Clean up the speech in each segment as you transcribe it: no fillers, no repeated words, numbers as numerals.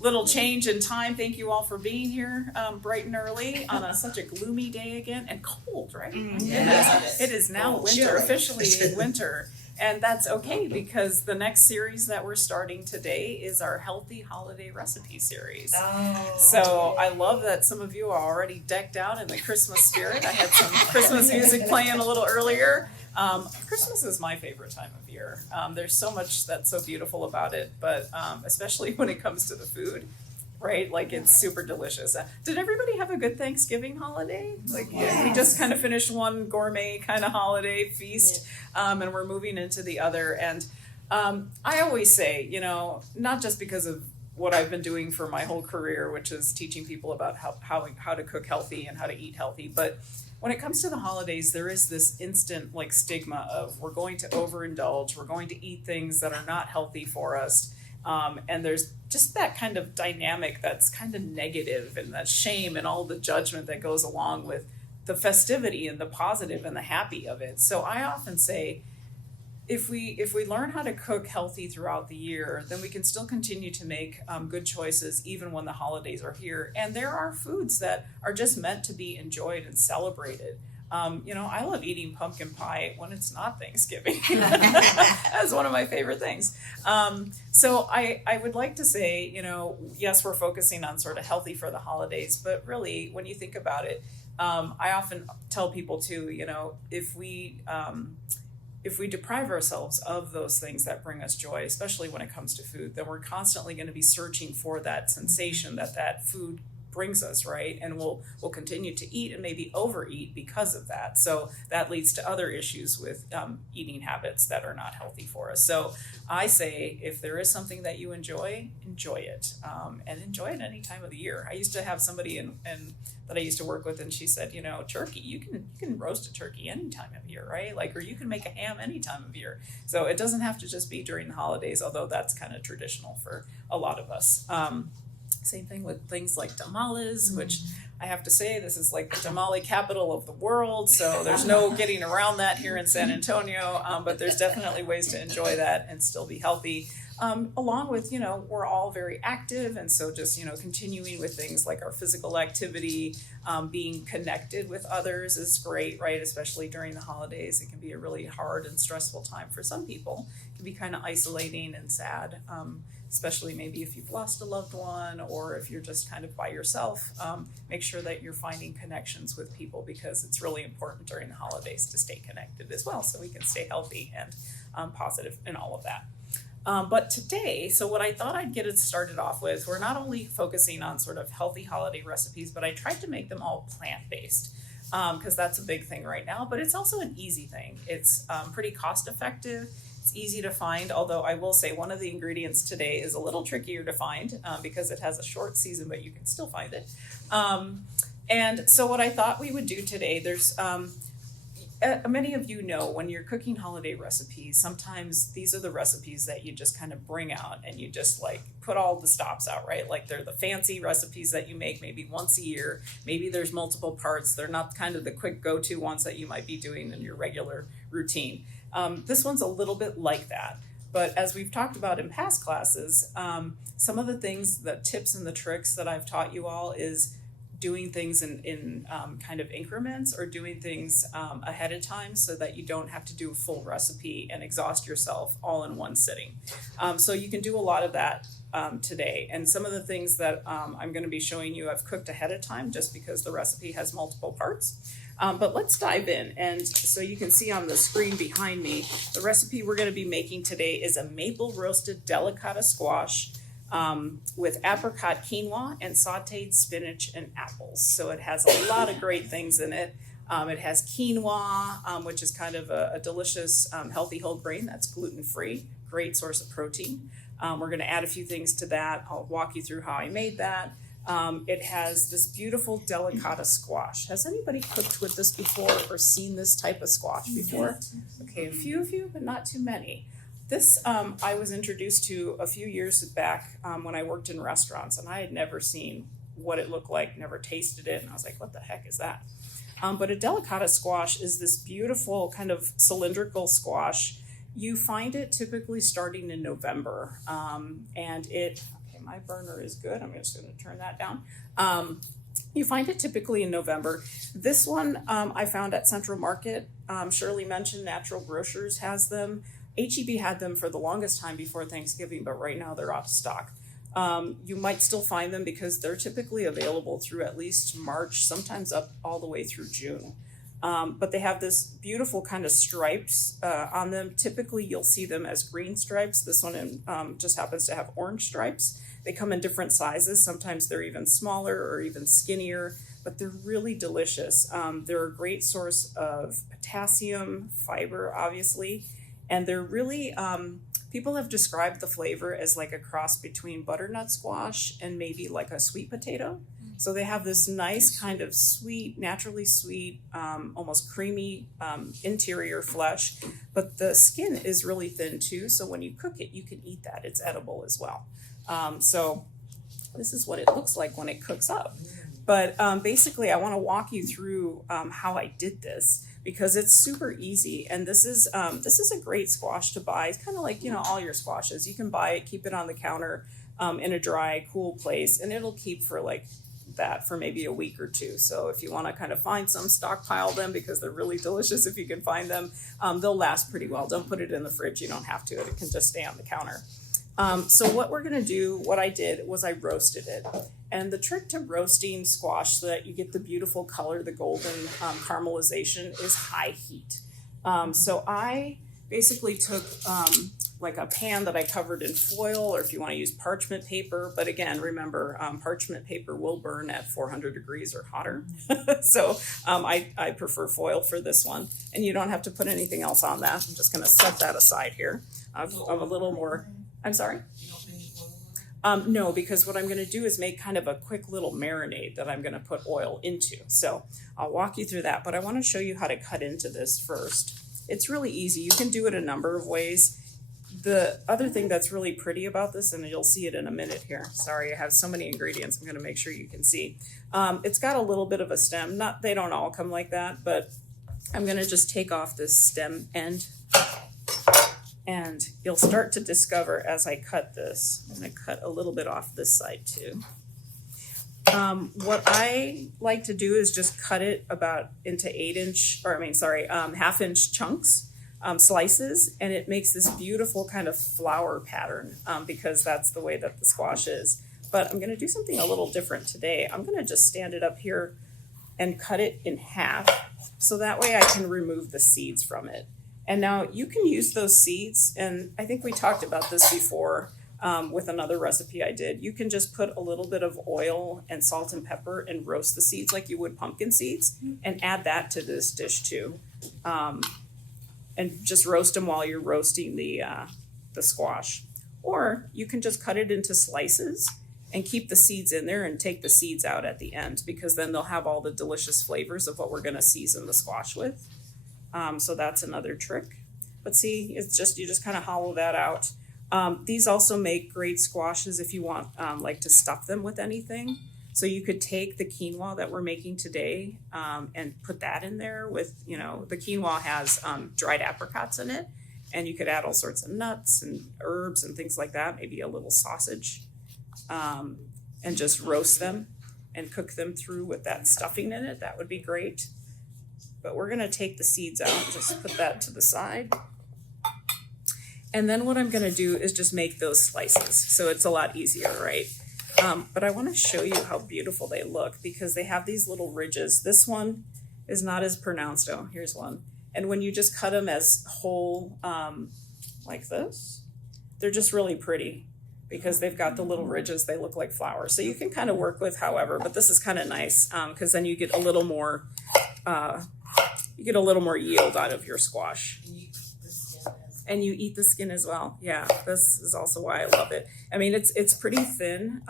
Little change in time. Thank you all for being here bright and early on such a gloomy day again and cold, right? It is now winter, officially winter. And that's okay because the next series that we're starting today is our Healthy Holiday Recipe series. So I love that some of you are already decked out in the Christmas spirit. I had some Christmas music playing a little earlier. Christmas is my favorite time of year. There's so much that's so beautiful about it, but especially when it comes to the food, right? Like it's super delicious. Did everybody have a good Thanksgiving holiday? Like we just kind of finished one gourmet kind of holiday feast, and we're moving into the other. And I always say, not just because of what I've been doing for my whole career, which is teaching people about how to cook healthy and how to eat healthy, but when it comes to the holidays, there is this instant like stigma of we're going to overindulge, we're going to eat things that are not healthy for us. And there's just that kind of dynamic that's kind of negative and that shame and all the judgment that goes along with the festivity and the positive and the happy of it. So I often say, if we learn how to cook healthy throughout the year, then we can still continue to make good choices even when the holidays are here. And there are foods that are just meant to be enjoyed and celebrated. I love eating pumpkin pie when it's not Thanksgiving. That's one of my favorite things. So I would like to say, yes, we're focusing on sort of healthy for the holidays, but really when you think about it, I often tell people too, if we deprive ourselves of those things that bring us joy, especially when it comes to food, then we're constantly going to be searching for that sensation that food brings us, right? And we'll continue to eat and maybe overeat because of that. So that leads to other issues with eating habits that are not healthy for us. So I say, if there is something that you enjoy it, and enjoy it any time of the year. I used to have somebody in that I used to work with, and she said, turkey, you can roast a turkey any time of year, right? Like, or you can make a ham any time of year. So it doesn't have to just be during the holidays, although that's kind of traditional for a lot of us. Same thing with things like tamales, which I have to say, this is like the tamale capital of the world. So there's no getting around that here in San Antonio, but there's definitely ways to enjoy that and still be healthy. Along with, we're all very active. And so just, continuing with things like our physical activity, being connected with others is great, right? Especially during the holidays. It can be a really hard and stressful time for some people. It can be kind of isolating and sad. Especially maybe if you've lost a loved one or if you're just kind of by yourself, make sure that you're finding connections with people because it's really important during the holidays to stay connected as well so we can stay healthy and positive and all of that. But today, so what I thought I'd get it started off with, we're not only focusing on sort of healthy holiday recipes, but I tried to make them all plant-based because that's a big thing right now, but it's also an easy thing. It's pretty cost effective. It's easy to find, although I will say one of the ingredients today is a little trickier to find because it has a short season, but you can still find it. And so what I thought we would do today, there's many of you know when you're cooking holiday recipes, sometimes these are the recipes that you just kind of bring out and you just like put all the stops out, right? Like they're the fancy recipes that you make maybe once a year. Maybe there's multiple parts. They're not kind of the quick go-to ones that you might be doing in your regular routine. This one's a little bit like that. But as we've talked about in past classes, some of the things, the tips and the tricks that I've taught you all is doing things in kind of increments or doing things ahead of time so that you don't have to do a full recipe and exhaust yourself all in one sitting. So you can do a lot of that today. And some of the things that I'm going to be showing you I've cooked ahead of time just because the recipe has multiple parts. But let's dive in. And so you can see on the screen behind me, the recipe we're going to be making today is a maple roasted delicata squash with apricot quinoa and sauteed spinach and apples. So it has a lot of great things in it. It has quinoa, which is kind of a delicious, healthy whole grain that's gluten-free, great source of protein. We're going to add a few things to that. I'll walk you through how I made that. It has this beautiful delicata squash. Has anybody cooked with this before or seen this type of squash before? Okay, a few of you, but not too many. This I was introduced to a few years back when I worked in restaurants, and I had never seen what it looked like, never tasted it, and I was like, what the heck is that? But a delicata squash is this beautiful kind of cylindrical squash. You find it typically starting in November. Okay, my burner is good. I'm just going to turn that down. You find it typically in November. This one I found at Central Market. Shirley mentioned Natural Grocers has them. H-E-B had them for the longest time before Thanksgiving, but right now they're out of stock. You might still find them because they're typically available through at least March, sometimes up all the way through June. But they have this beautiful kind of stripes on them. Typically you'll see them as green stripes. This one just happens to have orange stripes. They come in different sizes. Sometimes they're even smaller or even skinnier, but they're really delicious. They're a great source of potassium, fiber, obviously, and they're really, people have described the flavor as like a cross between butternut squash and maybe like a sweet potato. So they have this nice kind of sweet, naturally sweet, almost creamy interior flesh, but the skin is really thin too. So when you cook it, you can eat that. It's edible as well. So this is what it looks like when it cooks up. But basically, I want to walk you through how I did this because it's super easy. And this is a great squash to buy. It's kind of like, all your squashes. You can buy it, keep it on the counter in a dry, cool place, and it'll keep for like that for maybe a week or two. So if you want to kind of find some, stockpile them because they're really delicious if you can find them. They'll last pretty well. Don't put it in the fridge. You don't have to. It can just stay on the counter. So what we're going to do, what I did was I roasted it. And the trick to roasting squash so that you get the beautiful color, the golden caramelization, is high heat. So I basically took like a pan that I covered in foil, or if you want to use parchment paper. But again, remember, parchment paper will burn at 400 degrees or hotter. So I prefer foil for this one. And you don't have to put anything else on that. I'm just going to set that aside here. I'm a little more... I'm sorry? No, because what I'm going to do is make kind of a quick little marinade that I'm going to put oil into. So I'll walk you through that, but I want to show you how to cut into this first. It's really easy. You can do it a number of ways. The other thing that's really pretty about this, and you'll see it in a minute here. Sorry, I have so many ingredients. I'm going to make sure you can see. It's got a little bit of a stem. They don't all come like that, but I'm going to just take off this stem end. And you'll start to discover as I cut this, I'm going to cut a little bit off this side too. What I like to do is just cut it about into half-inch chunks, slices, and it makes this beautiful kind of flower pattern because that's the way that the squash is. But I'm going to do something a little different today. I'm going to just stand it up here and cut it in half so that way I can remove the seeds from it. And now you can use those seeds, and I think we talked about this before with another recipe I did. You can just put a little bit of oil and salt and pepper and roast the seeds like you would pumpkin seeds and add that to this dish too. And just roast them while you're roasting the squash. Or you can just cut it into slices and keep the seeds in there and take the seeds out at the end because then they'll have all the delicious flavors of what we're going to season the squash with. So that's another trick. But see, you just kind of hollow that out. These also make great squashes if you want like to stuff them with anything. So you could take the quinoa that we're making today and put that in there with, the quinoa has dried apricots in it. And you could add all sorts of nuts and herbs and things like that, maybe a little sausage, and just roast them and cook them through with that stuffing in it. That would be great. But we're going to take the seeds out, just put that to the side. And then what I'm going to do is just make those slices. So it's a lot easier, right? But I want to show you how beautiful they look because they have these little ridges. This one is not as pronounced. Oh, here's one. And when you just cut them as whole like this, they're just really pretty because they've got the little ridges. They look like flowers. So you can kind of work with however, but this is kind of nice because then you get a little more... you get a little more yield out of your squash. And you eat the skin as well. Yeah, this is also why I love it. I mean, it's pretty thin.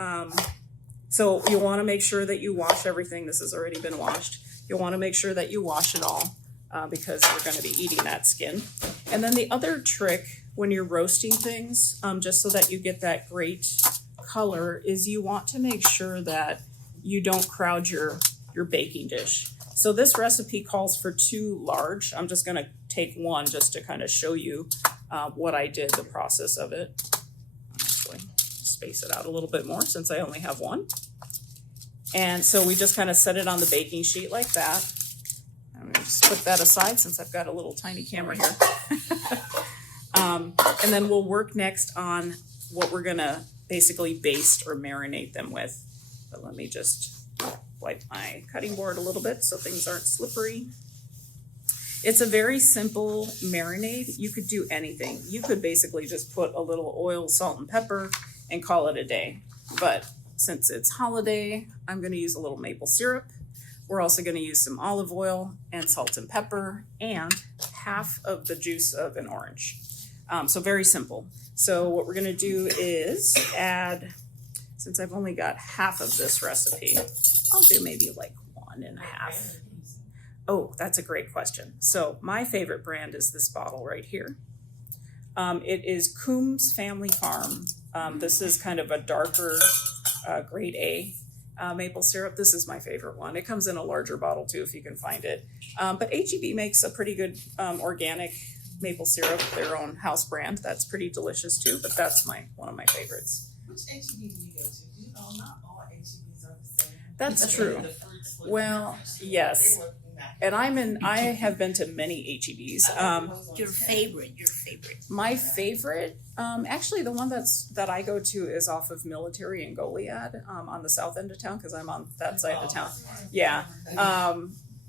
So you want to make sure that you wash everything. This has already been washed. You'll want to make sure that you wash it all because we're going to be eating that skin. And then the other trick when you're roasting things, just so that you get that great color, is you want to make sure that you don't crowd your baking dish. So this recipe calls for 2 large. I'm just gonna take one just to kind of show you what I did, the process of it. Actually, space it out a little bit more since I only have one. And so we just kind of set it on the baking sheet like that. I'm gonna just put that aside since I've got a little tiny camera here. And then we'll work next on what we're gonna basically baste or marinate them with. But let me just wipe my cutting board a little bit so things aren't slippery. It's a very simple marinade. You could do anything. You could basically just put a little oil, salt, and pepper and call it a day. But since it's holiday, I'm gonna use a little maple syrup. We're also gonna use some olive oil and salt and pepper and half of the juice of an orange. So very simple. So what we're gonna do is add, since I've only got half of this recipe, I'll do maybe like 1.5. Oh, that's a great question. So my favorite brand is this bottle right here. It is Coombs Family Farm. This is kind of a darker grade A maple syrup. This is my favorite one. It comes in a larger bottle too if you can find it. But H-E-B makes a pretty good organic maple syrup, their own house brand. That's pretty delicious too, but that's one of my favorites. Which H-E-B do you go to? You know, not all H-E-Bs are the same. That's true. Well, yes. And I have been to many H-E-Bs. Your favorite. My favorite, actually the one that I go to is off of Military and Goliad, on the south end of town, because I'm on that side of town. Yeah.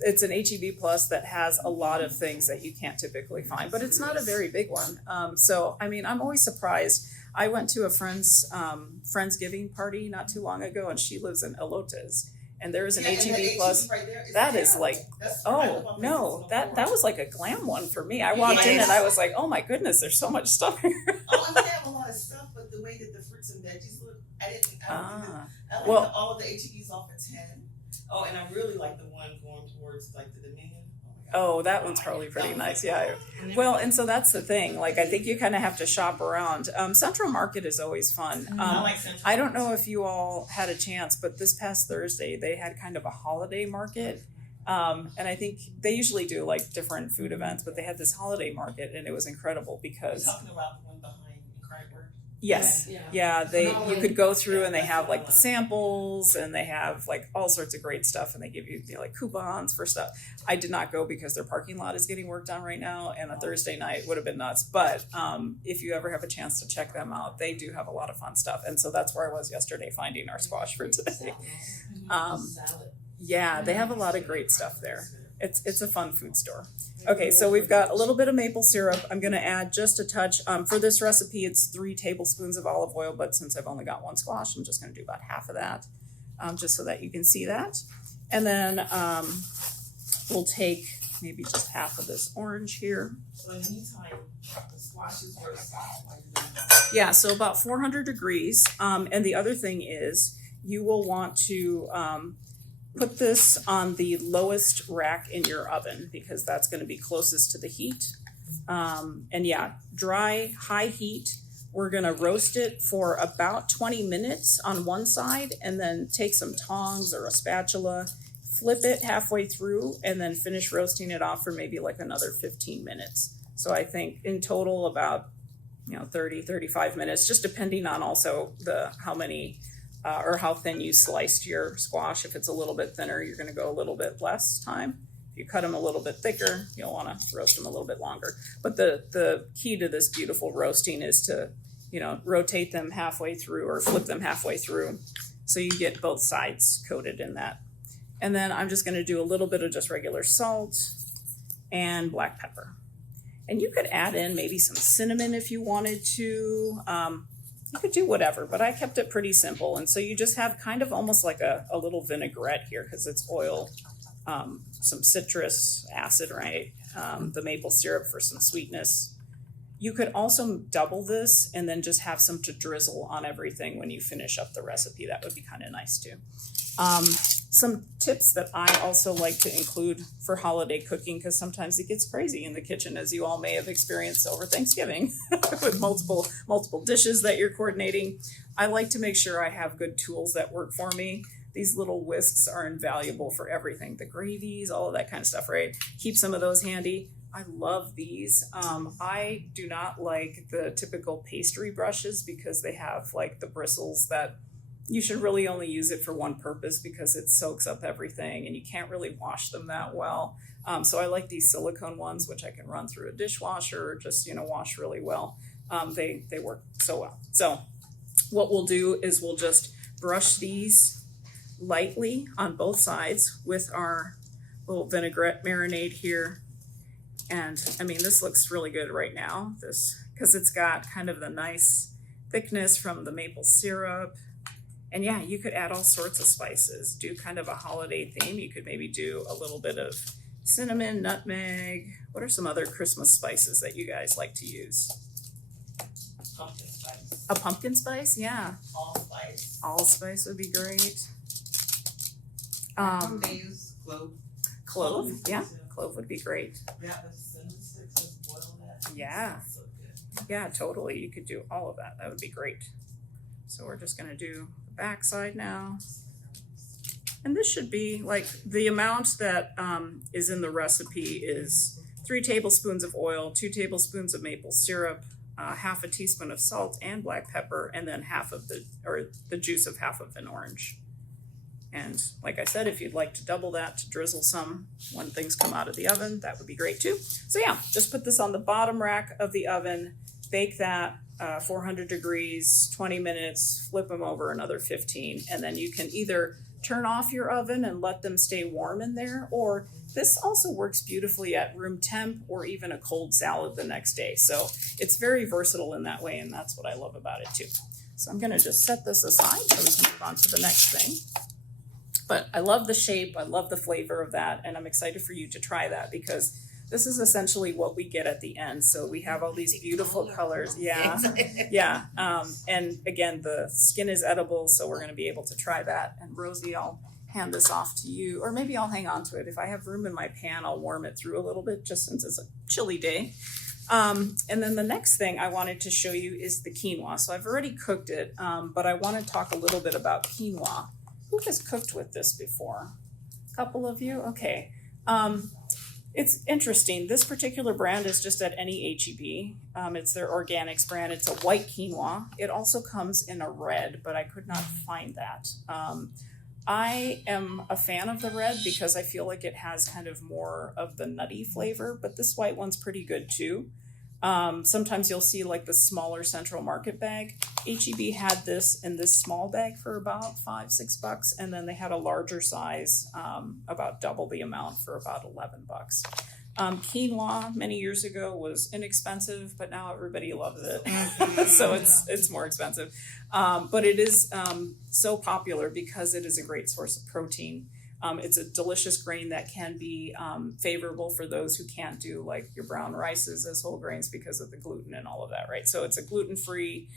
It's an H-E-B Plus that has a lot of things that you can't typically find, but it's not a very big one. So, I mean, I'm always surprised. I went to a Friendsgiving party not too long ago, and she lives in Elotes. And there is an H-E-B Plus. That is like, oh no, that was like a glam one for me. I walked in and I was like, oh my goodness, there's so much stuff here. Oh, I mean, they have a lot of stuff, but the way that the fruits and veggies look, I like all of the H-E-Bs off of 10. Oh, and I really like the one going towards like the Dominion. Oh, that one's probably pretty nice, yeah. Well, and so that's the thing. Like, I think you kind of have to shop around. Central Market is always fun. I like Central. I don't know if you all had a chance, but this past Thursday they had kind of a holiday market. And I think they usually do like different food events, but they had this holiday market, and it was incredible because. You're talking about the one behind Craigburn? Yes. Yeah, you could go through and they have like the samples and they have like all sorts of great stuff, and they give you, like coupons for stuff. I did not go because their parking lot is getting worked on right now, and a Thursday night would have been nuts. But if you ever have a chance to check them out, they do have a lot of fun stuff. And so that's where I was yesterday finding our squash for today. Yeah, they have a lot of great stuff there. It's a fun food store. Okay, so we've got a little bit of maple syrup. I'm gonna add just a touch. For this recipe, it's 3 tablespoons of olive oil, but since I've only got one squash, I'm just gonna do about half of that, just so that you can see that. And then we'll take maybe just half of this orange here. So in the meantime, the squashes were Yeah, so about 400 degrees. And the other thing is you will want to put this on the lowest rack in your oven because that's going to be closest to the heat. And yeah, dry, high heat. We're going to roast it for about 20 minutes on one side, and then take some tongs or a spatula, flip it halfway through, and then finish roasting it off for maybe like another 15 minutes. So I think in total about 30, 35 minutes, just depending on also how many or how thin you sliced your squash. If it's a little bit thinner, you're going to go a little bit less time. If you cut them a little bit thicker, you'll want to roast them a little bit longer. But the key to this beautiful roasting is to, rotate them halfway through or flip them halfway through so you get both sides coated in that. And then I'm just going to do a little bit of just regular salt and black pepper. And you could add in maybe some cinnamon if you wanted to. You could do whatever, but I kept it pretty simple. And so you just have kind of almost like a little vinaigrette here because it's oil, some citrus acid, right? The maple syrup for some sweetness. You could also double this and then just have some to drizzle on everything when you finish up the recipe. That would be kind of nice too. Some tips that I also like to include for holiday cooking, because sometimes it gets crazy in the kitchen, as you all may have experienced over Thanksgiving with multiple dishes that you're coordinating. I like to make sure I have good tools that work for me. these little whisks are invaluable for everything. The gravies, all of that kind of stuff, right? Keep some of those handy. I love these. I do not like the typical pastry brushes because they have like the bristles that you should really only use it for one purpose because it soaks up everything and you can't really wash them that well. So I like these silicone ones, which I can run through a dishwasher or just, wash really well. They work so well. So what we'll do is we'll just brush these lightly on both sides with our little vinaigrette marinade here. And I mean, this looks really good right now, because it's got kind of the nice thickness from the maple syrup. And yeah, you could add all sorts of spices, do kind of a holiday theme. You could maybe do a little bit of cinnamon, nutmeg. What are some other Christmas spices that you guys like to use? Pumpkin spice. A pumpkin spice? Yeah. Allspice. Allspice would be great. They use clove. Clove, yeah. Clove would be great. Yeah, the cinnamon sticks, just boil that. Yeah. It's so good. Yeah, totally. You could do all of that. That would be great. So we're just gonna do the back side now. And this should be like the amount that is in the recipe is 3 tablespoons of oil, 2 tablespoons of maple syrup, half a teaspoon of salt and black pepper, and then the juice of half of an orange. And like I said, if you'd like to double that to drizzle some when things come out of the oven, that would be great too. So yeah, just put this on the bottom rack of the oven, bake that 400 degrees, 20 minutes, flip them over another 15, and then you can either turn off your oven and let them stay warm in there, or this also works beautifully at room temp or even a cold salad the next day. So it's very versatile in that way, and that's what I love about it too. So I'm gonna just set this aside so we can move on to the next thing. But I love the shape, I love the flavor of that, and I'm excited for you to try that because this is essentially what we get at the end. So we have all these beautiful colors. Yeah, yeah. And again, the skin is edible, so we're gonna be able to try that. And Rosie, I'll hand this off to you, or maybe I'll hang on to it. If I have room in my pan, I'll warm it through a little bit just since it's a chilly day. And then the next thing I wanted to show you is the quinoa. So I've already cooked it, but I wanna talk a little bit about quinoa. Who has cooked with this before? A couple of you? Okay. It's interesting. This particular brand is just at any H-E-B. It's their organics brand. It's a white quinoa. It also comes in a red, but I could not find that. I am a fan of the red because I feel like it has kind of more of the nutty flavor, but this white one's pretty good too. Sometimes you'll see like the smaller Central Market bag. H-E-B had this in this small bag for about $5-6, and then they had a larger size, about double the amount for about $11. Quinoa many years ago was inexpensive, but now everybody loves it. So it's more expensive. But it is so popular because it is a great source of protein. It's a delicious grain that can be favorable for those who can't do like your brown rices as whole grains because of the gluten and all of that, right? So it's a gluten-free,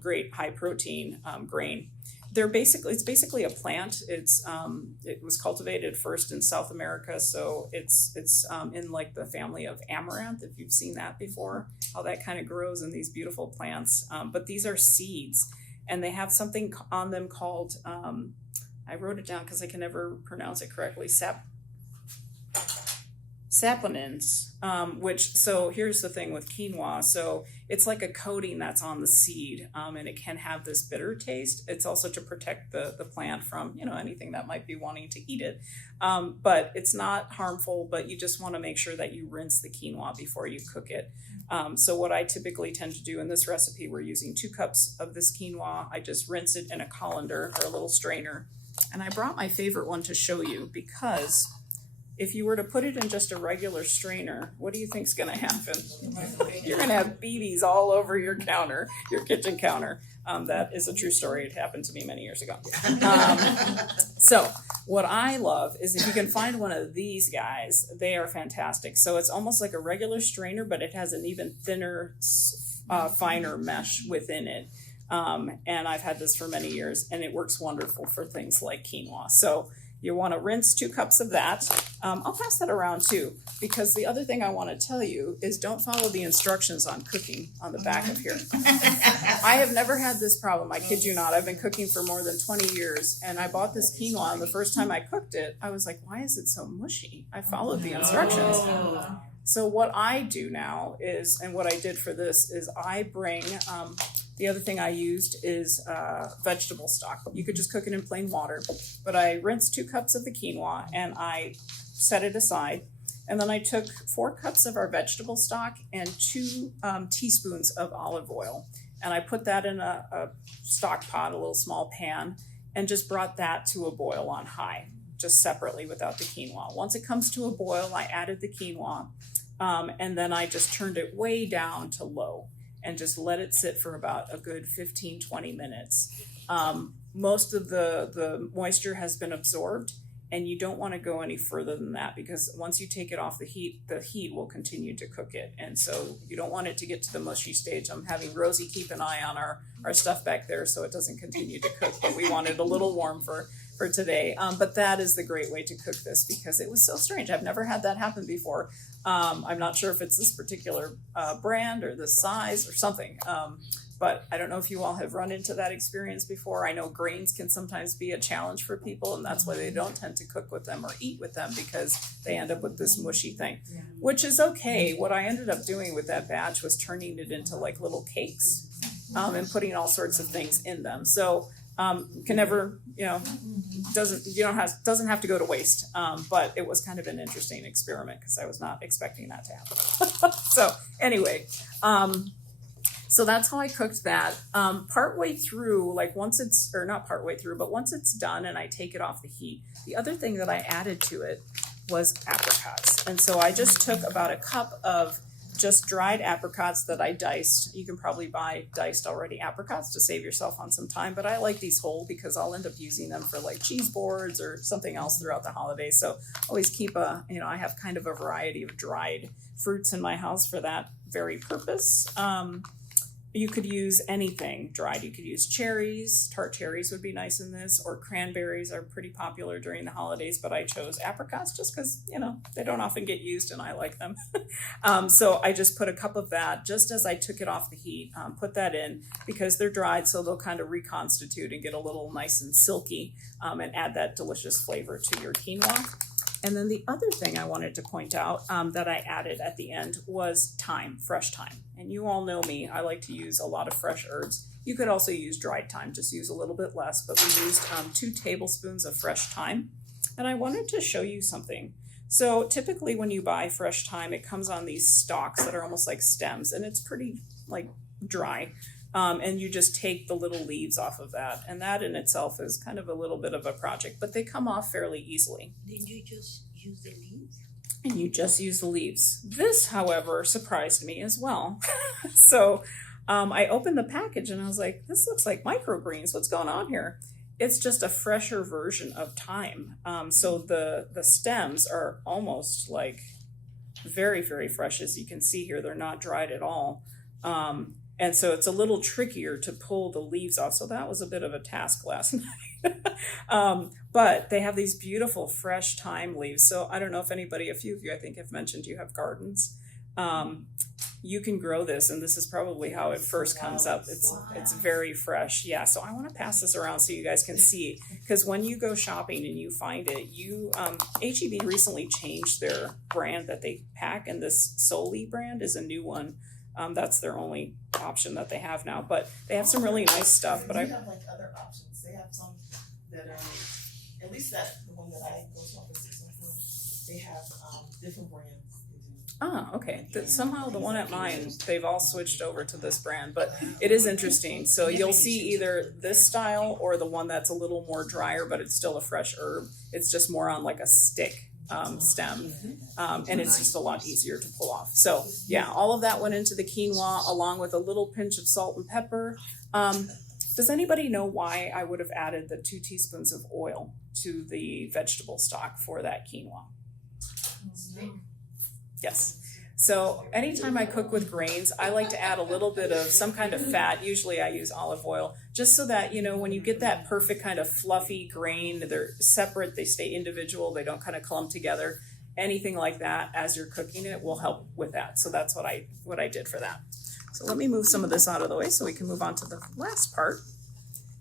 great high protein grain. It's basically a plant. It was cultivated first in South America, so it's in like the family of amaranth, if you've seen that before, how that kind of grows in these beautiful plants. But these are seeds, and they have something on them called I wrote it down because I can never pronounce it correctly. Saponins, so here's the thing with quinoa. So it's like a coating that's on the seed, and it can have this bitter taste. It's also to protect the plant from, anything that might be wanting to eat it. But it's not harmful, but you just want to make sure that you rinse the quinoa before you cook it. So what I typically tend to do in this recipe, we're using 2 cups of this quinoa. I just rinse it in a colander or a little strainer. And I brought my favorite one to show you because if you were to put it in just a regular strainer, what do you think's going to happen? You're going to have BBs all over your counter, your kitchen counter. That is a true story. It happened to me many years ago. So what I love is if you can find one of these guys, they are fantastic. So it's almost like a regular strainer, but it has an even thinner, finer mesh within it. And I've had this for many years, and it works wonderful for things like quinoa. So you want to rinse 2 cups of that. I'll pass that around too, because the other thing I want to tell you is don't follow the instructions on cooking on the back of here. I have never had this problem, I kid you not. I've been cooking for more than 20 years, and I bought this quinoa, and the first time I cooked it, I was like, why is it so mushy? I followed the instructions. So what I do now is, and what I did for this is I bring, the other thing I used is vegetable stock. You could just cook it in plain water, but I rinsed 2 cups of the quinoa and I set it aside. And then I took 4 cups of our vegetable stock and 2 teaspoons of olive oil. And I put that in a stock pot, a little small pan, and just brought that to a boil on high, just separately without the quinoa. Once it comes to a boil, I added the quinoa, and then I just turned it way down to low and just let it sit for about a good 15-20 minutes. Most of the moisture has been absorbed, and you don't want to go any further than that, because once you take it off the heat will continue to cook it. And so you don't want it to get to the mushy stage. I'm having Rosie keep an eye on our stuff back there so it doesn't continue to cook, but we want it a little warm for today. But that is the great way to cook this, because it was so strange. I've never had that happen before. I'm not sure if it's this particular brand or this size or something. But I don't know if you all have run into that experience before. I know grains can sometimes be a challenge for people, and that's why they don't tend to cook with them or eat with them, because they end up with this mushy thing, which is okay. What I ended up doing with that batch was turning it into like little cakes, and putting all sorts of things in them. So can never, doesn't have to go to waste. But it was kind of an interesting experiment because I was not expecting that to happen. So anyway, so that's how I cooked that. Partway through, once it's done and I take it off the heat, the other thing that I added to it was apricots. And so I just took about a cup of just dried apricots that I diced. You can probably buy diced already apricots to save yourself on some time, but I like these whole because I'll end up using them for like cheese boards or something else throughout the holidays. So always keep I have kind of a variety of dried fruits in my house for that very purpose. You could use anything dried. You could use cherries. Tart cherries would be nice in this, or cranberries are pretty popular during the holidays, but I chose apricots just because, they don't often get used and I like them. So I just put a cup of that just as I took it off the heat, put that in because they're dried, so they'll kind of reconstitute and get a little nice and silky, and add that delicious flavor to your quinoa. And then the other thing I wanted to point out that I added at the end was thyme, fresh thyme. And you all know me, I like to use a lot of fresh herbs. You could also use dried thyme, just use a little bit less, but we used 2 tablespoons of fresh thyme. And I wanted to show you something. So typically when you buy fresh thyme, it comes on these stalks that are almost like stems, and it's pretty dry. And you just take the little leaves off of that. And that in itself is kind of a little bit of a project, but they come off fairly easily. Then you just use the leaves? And you just use the leaves. This, however, surprised me as well. So I opened the package and I was like, this looks like microgreens. What's going on here? It's just a fresher version of thyme. So the stems are almost like very, very fresh. As you can see here, they're not dried at all. And so it's a little trickier to pull the leaves off. So that was a bit of a task last night. But they have these beautiful fresh thyme leaves. So I don't know if a few of you I think have mentioned you have gardens. You can grow this, and this is probably how it first comes up. It's very fresh. Yeah, so I want to pass this around so you guys can see, because when you go shopping and you find it, H-E-B recently changed their brand that they pack, and this Soli brand is a new one. That's their only option that they have now, but they have some really nice stuff. But they have other options. They have some that are, at least the one that I go to for 6 months, they have different brands. Okay. Somehow the one at mine, they've all switched over to this brand, but it is interesting. So you'll see either this style or the one that's a little more drier, but it's still a fresh herb. It's just more on like a stick stem, and it's just a lot easier to pull off. So yeah, all of that went into the quinoa along with a little pinch of salt and pepper. Does anybody know why I would have added the 2 teaspoons of oil to the vegetable stock for that quinoa? Yes. So anytime I cook with grains, I like to add a little bit of some kind of fat. Usually I use olive oil, just so that, you know, when you get that perfect kind of fluffy grain, they're separate, they stay individual, they don't kind of clump together. Anything like that as you're cooking it will help with that. So that's what I did for that. So let me move some of this out of the way so we can move on to the last part,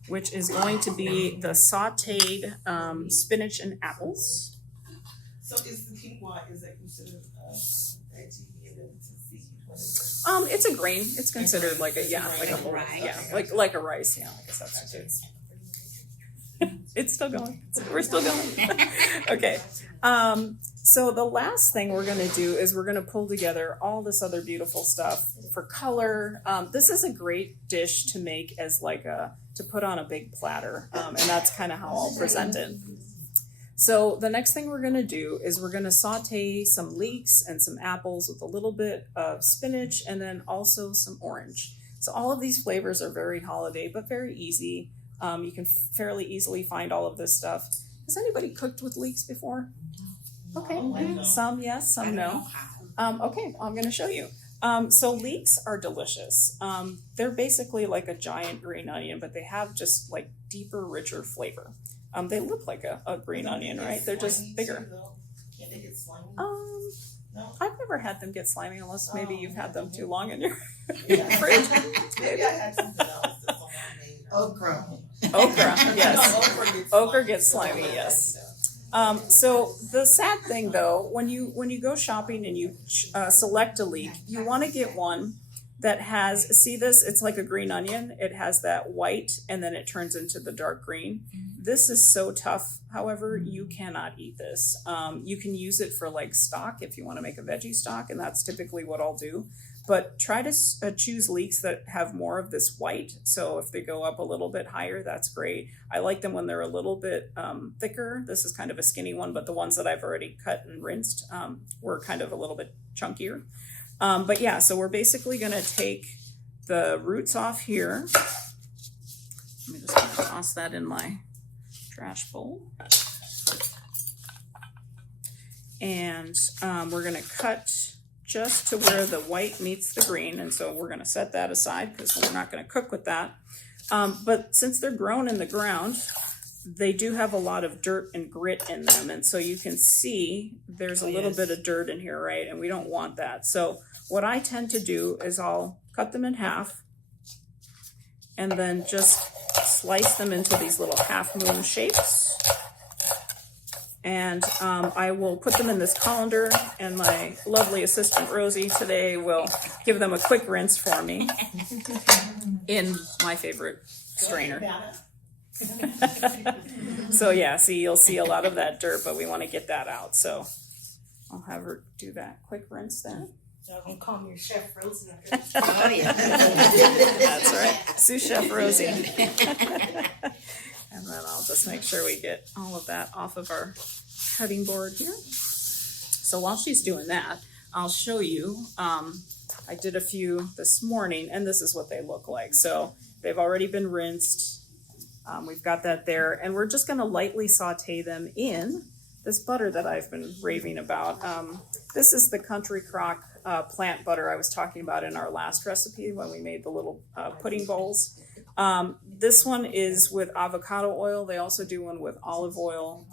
which is going to be the sauteed spinach and apples. So is the quinoa, is that considered veggie and then tzatziki? What is It's a grain. It's considered like a rice. like a rice, like a substitute. It's still going. We're still going. Okay. So the last thing we're gonna do is we're gonna pull together all this other beautiful stuff for color. This is a great dish to make as to put on a big platter, and that's kind of how I'll present it. So the next thing we're gonna do is we're gonna saute some leeks and some apples with a little bit of spinach and then also some orange. So all of these flavors are very holiday, but very easy. You can fairly easily find all of this stuff. Has anybody cooked with leeks before? Okay, some yes, some no. Okay, I'm going to show you. So leeks are delicious. They're basically like a giant green onion, but they have just like deeper, richer flavor. They look like a green onion, right? They're just bigger. Can they get slimy? No? I've never had them get slimy unless maybe you've had them too long in your Yeah. fridge. Maybe I had something else that someone made. Okra. Okra, yes. No, Okra gets slimy, yes. So the sad thing though, when you go shopping and you select a leek, you want to get one that has, see this, it's like a green onion. It has that white and then it turns into the dark green. This is so tough. However, you cannot eat this. You can use it for like stock if you want to make a veggie stock, and that's typically what I'll do. But try to choose leeks that have more of this white. So if they go up a little bit higher, that's great. I like them when they're a little bit thicker. This is kind of a skinny one, but the ones that I've already cut and rinsed were kind of a little bit chunkier. But yeah, so we're basically gonna take the roots off here. Let me just kind of toss that in my trash bowl. And we're gonna cut just to where the white meets the green, and so we're gonna set that aside because we're not gonna cook with that. But since they're grown in the ground, they do have a lot of dirt and grit in them, and so you can see there's a little bit of dirt in here, right? And we don't want that. So what I tend to do is I'll cut them in half and then just slice them into these little half moon shapes. And I will put them in this colander, and my lovely assistant Rosie today will give them a quick rinse for me in my favorite strainer. So yeah, see, you'll see a lot of that dirt, but we want to get that out. So I'll have her do that quick rinse there. So I'm calling your Chef Rosie. Oh, yeah. That's right, sous chef Rosie. And then I'll just make sure we get all of that off of our cutting board here. So while she's doing that, I'll show you, I did a few this morning, and this is what they look like. So they've already been rinsed. We've got that there, and we're just gonna lightly saute them in this butter that I've been raving about. This is the Country Crock plant butter I was talking about in our last recipe when we made the little pudding bowls. This one is with avocado oil. They also do one with olive oil.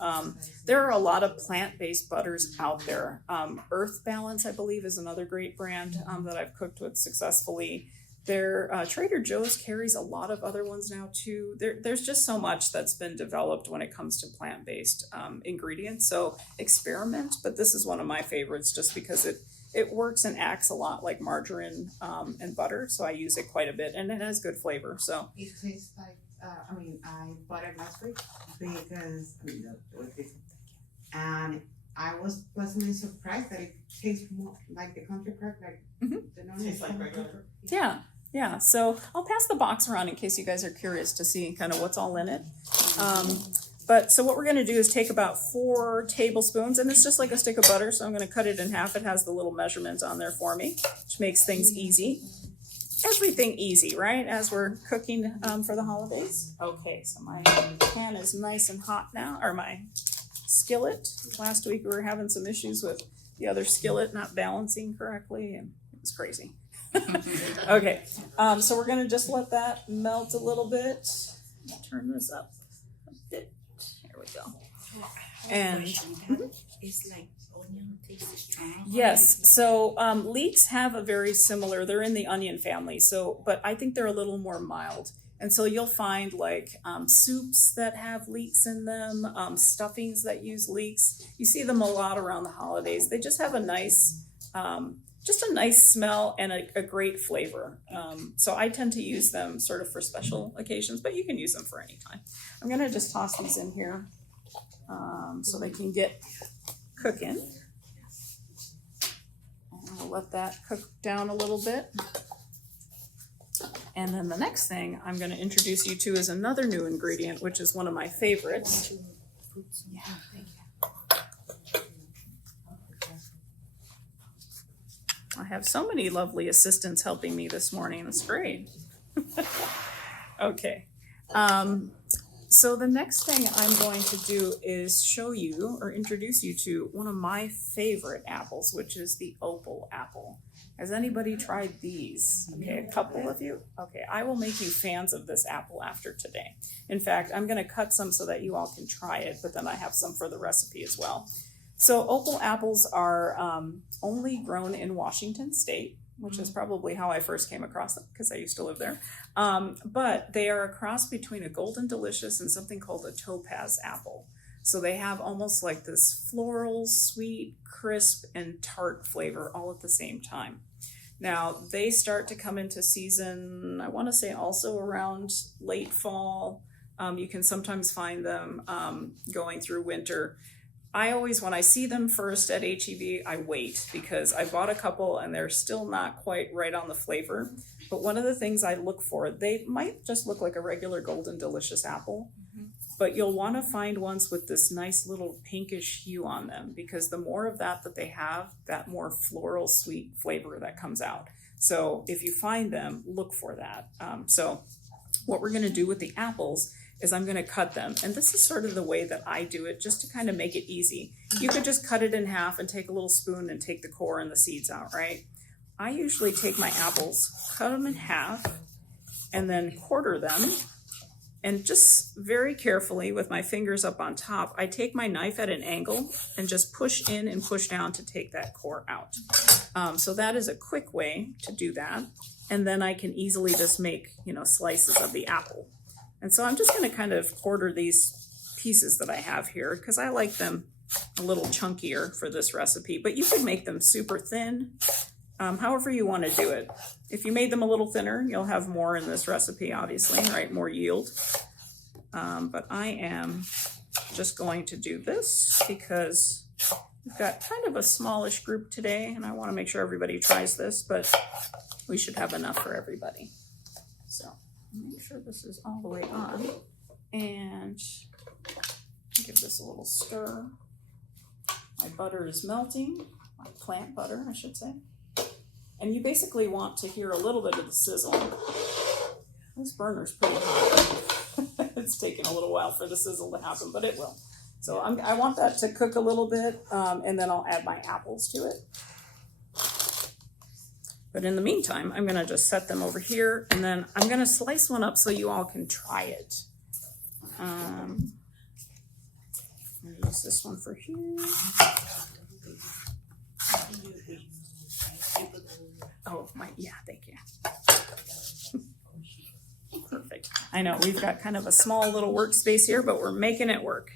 There are a lot of plant-based butters out there. Earth Balance, I believe, is another great brand that I've cooked with successfully. Trader Joe's carries a lot of other ones now too. There's just so much that's been developed when it comes to plant-based ingredients. So experiment, but this is one of my favorites just because it works and acts a lot like margarine and butter. So I use it quite a bit, and it has good flavor. So It tastes like, I bought it last week because, and I was pleasantly surprised that it tastes more like the Country Crock, like Mhm. the normal. Tastes like regular. yeah. So I'll pass the box around in case you guys are curious to see kind of what's all in it. But so what we're gonna do is take about 4 tablespoons, and it's just like a stick of butter, so I'm gonna cut it in half. It has the little measurements on there for me, which makes things easy. Everything easy, right, as we're cooking for the holidays. Okay, so my pan is nice and hot now, or my skillet. Last week we were having some issues with the other skillet not balancing correctly, and it was crazy. Okay, so we're gonna just let that melt a little bit. Turn this up a bit. Here we go. And It's like onion tastes strong. yes, so leeks have a very similar. They're in the onion family, but I think they're a little more mild. And so you'll find like soups that have leeks in them, stuffings that use leeks. You see them a lot around the holidays. They just have a nice, just a nice smell and a great flavor. So I tend to use them sort of for special occasions, but you can use them for any time. I'm gonna just toss these in here so they can get cooking. And we'll let that cook down a little bit. And then the next thing I'm going to introduce you to is another new ingredient, which is one of my favorites. Yeah, thank you. I have so many lovely assistants helping me this morning. It's great. Okay. So the next thing I'm going to do is show you or introduce you to one of my favorite apples, which is the opal apple. Has anybody tried these? Okay, a couple of you? Okay, I will make you fans of this apple after today. In fact, I'm gonna cut some so that you all can try it, but then I have some for the recipe as well. So opal apples are only grown in Washington State, which is probably how I first came across them because I used to live there. But they are a cross between a Golden Delicious and something called a topaz apple. So they have almost like this floral, sweet, crisp, and tart flavor all at the same time. Now, they start to come into season, I want to say also around late fall. You can sometimes find them going through winter. I always, when I see them first at HEB, I wait because I bought a couple and they're still not quite right on the flavor. But one of the things I look for, they might just look like a regular Golden Delicious apple, but you'll want to find ones with this nice little pinkish hue on them because the more of that they have, that more floral sweet flavor that comes out. So if you find them, look for that. So what we're going to do with the apples is I'm going to cut them. And this is sort of the way that I do it, just to kind of make it easy. You could just cut it in half and take a little spoon and take the core and the seeds out, right? I usually take my apples, cut them in half, and then quarter them. And just very carefully with my fingers up on top, I take my knife at an angle and just push in and push down to take that core out. So that is a quick way to do that. And then I can easily just make, slices of the apple. And so I'm just going to kind of quarter these pieces that I have here because I like them a little chunkier for this recipe. But you can make them super thin, however you want to do it. If you made them a little thinner, you'll have more in this recipe, obviously, right? More yield. But I am just going to do this because we've got kind of a smallish group today, and I want to make sure everybody tries this, but we should have enough for everybody. So make sure this is all the way on, and give this a little stir. My butter is melting, my plant butter, I should say. And you basically want to hear a little bit of the sizzle. This burner's pretty hot. It's taking a little while for the sizzle to happen, but it will. So I want that to cook a little bit, and then I'll add my apples to it. But in the meantime, I'm gonna just set them over here, and then I'm gonna slice one up so you all can try it. I'm gonna use this one for here. Oh, thank you. Perfect. I know, we've got kind of a small little workspace here, but we're making it work.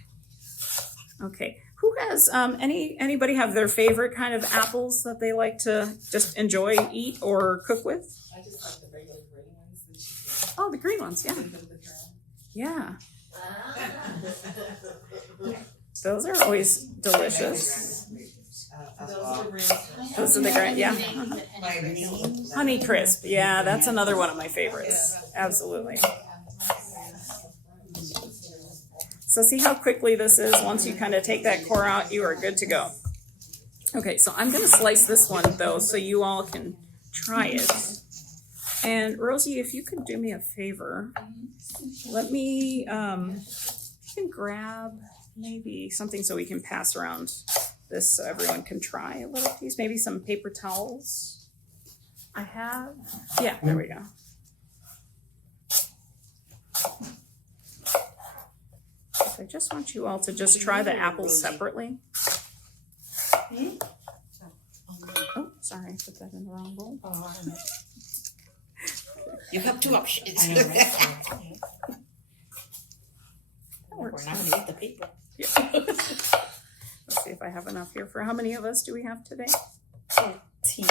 Okay, who has, anybody have their favorite kind of apples that they like to just enjoy, eat, or cook with? I just like the regular green ones that you Oh, the green ones, yeah. can put with Yeah. Those are always delicious. Those are the green. Those are the great, yeah. Honey Crisp, yeah, that's another one of my favorites. Absolutely. So see how quickly this is? Once you kind of take that core out, you are good to go. Okay, so I'm gonna slice this one though, so you all can try it. And Rosie, if you could do me a favor, let me, you can grab maybe something so we can pass around this so everyone can try a little piece. Maybe some paper towels. I have. Yeah, there we go. I just want you all to just try the apples separately. Oh, sorry, I put that in the wrong bowl. You have two options. That We're works. not gonna eat the paper. Yeah. Let's see if I have enough here for how many of us do we have today? 13.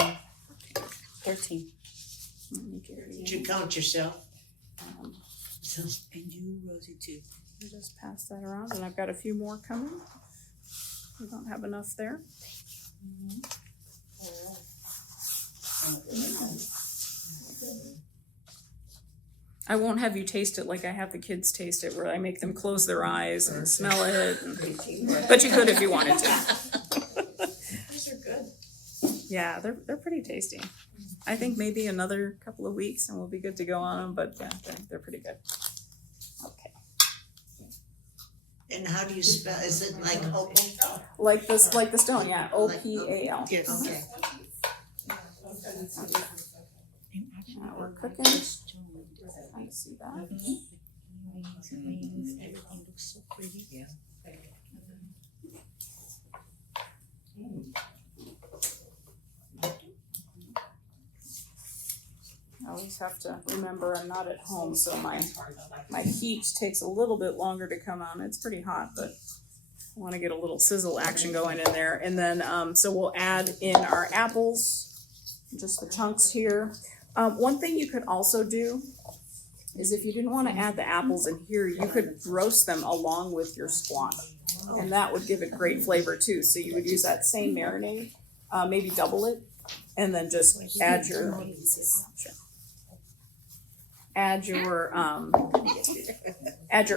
Let me give Did you count yourself? um, And you, Rosie, too. I'll just pass that around, and I've got a few more coming. We don't have enough there. I won't have you taste it like I have the kids taste it, where I make them close their eyes and smell it. But you could if you wanted to. These are good. Yeah, they're pretty tasty. I think maybe another couple of weeks and we'll be good to go on them. But yeah, they're pretty good. Okay. And how do you spell, is it like opal? Like the stone, yeah. OPAL. Yes. Okay. Now we're cooking. I see that. Everything looks so pretty. Yeah. I always have to remember I'm not at home, so my heat takes a little bit longer to come on. It's pretty hot, but I want to get a little sizzle action going in there. And then, so we'll add in our apples, just the chunks here. One thing you could also do is if you didn't want to add the apples in here, you could roast them along with your squash. And that would give it great flavor too. So you would use that same marinade, maybe double it, and then just add your add your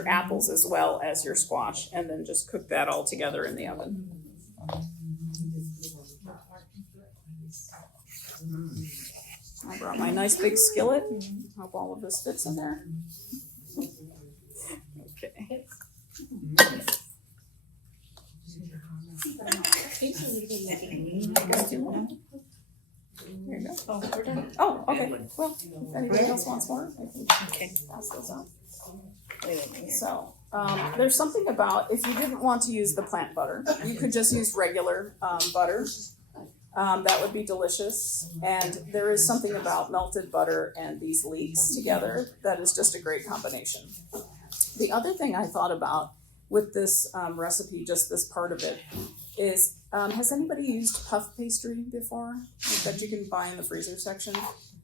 apples as well as your squash, and then just cook that all together in the oven. I brought my nice big skillet. Hope all of this fits in there. Okay. There you go. Oh, we're done. Oh, okay. Well, if anybody else wants more, I can Okay. pass those out. Wait a minute. So, there's something about, if you didn't want to use the plant butter, you could just use regular butter. That would be delicious. And there is something about melted butter and these leeks together that is just a great combination. The other thing I thought about with this recipe, just this part of it, is has anybody used puff pastry before that you can buy in the freezer section?